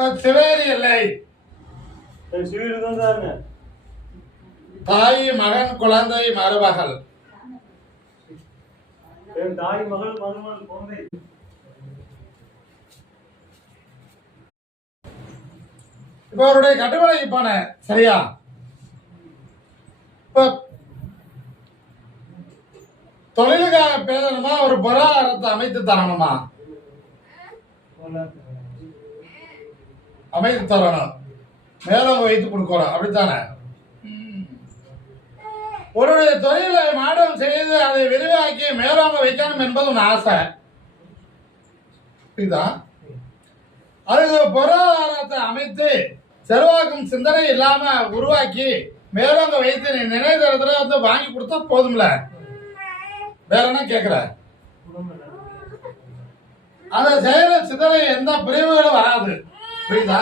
அஹ், சிவேரி இல்லை சிவில் தான் சாருங்க தாய் மகன் குழந்தை மருமகள். தாய் மகள் மருமகள் குழந்தை. இப்போ அவருடைய கட்டுமனைக்கு போனேன் சரியா? இப்போ தொழிலுக்காக பேசணுமா? ஒரு பொருளாதாரத்தை அமைத்து தரணுமா? அமைத்து தரணும். மேலவங்க வைத்து கொடுக்கணும் அப்படித்தானே? உன்னுடைய தொழிலை மாற்றம் செய்து அதை விரிவாக்கி மேலோங்க வைக்கணும் என்பது உன் ஆசை. புரியுதா? அதுக்கு பொருளாதாரத்தை அமைத்து செலவாக்கும் சிந்தனை இல்லாம உருவாக்கி மேலோங்க வைத்து நீ நினைவுதரத்துல வந்து வாங்கி கொடுத்தா போதும்ல? வேற என்ன கேக்குற? அந்த செய்யற சிந்தனை எந்த பிரிவுகளும் வராது. புரியுதா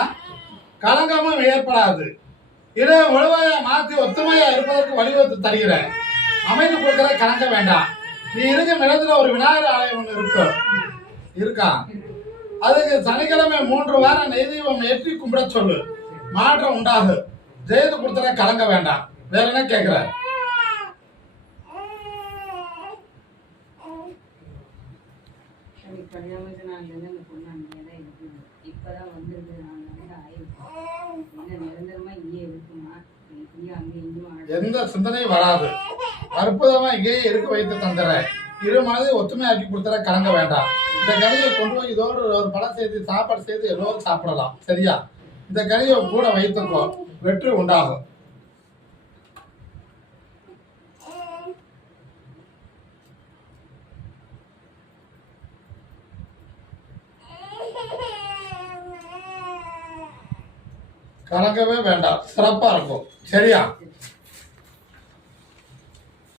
களங்கமும் ஏற்படாது. இதை முழுமையா மாற்றி ஒத்துமையா இருப்பதற்கு வழிவகுத்து தருகிறேன். அமைந்து கொடுக்கிற கலங்க வேண்டாம். நீ இருக்கும் இடத்துல ஒரு விநாயகர் ஆலயம் ஒன்று இருக்கு. இருக்கா? அதுக்கு சனிக்கிழமை மூன்று வாரம் நெய் தீபம் ஏற்றி கும்பிட சொல்லு. மாற்றம் உண்டாகு. செய்து கொடுத்துற கலங்க வேண்டாம். வேற என்ன கேக்குற? எனக்கு கல்யாணத்து நாள்லேருந்து அந்த பொண்ணு அங்கேயே தான் இருக்குது. இப்போதான் வந்திருக்கு. நான் வந்து ஆயிருக்கேன் என்ன நிரந்தரமா இங்கேயே இருக்குமா இங்கே அங்கே இங்கேயும் எந்த சிந்தனையும் வராது. அற்புதமா இங்கேயே இருக்க வைத்து தந்துடுறேன். இரு மனதை ஒத்துமையாக்கி கொடுத்துற கலங்க வேண்டாம். இந்த கனியை கொண்டு போய் இதோடு ஒரு படம் செய்து சாப்பாடு செய்து எல்லோரும் சாப்பிடலாம். சரியா? இந்த கனியை கூட வைத்துக்கோ. வெற்றி உண்டாகும். கலக்கவே வேண்டாம் சிறப்பாக இருக்கும் சரியா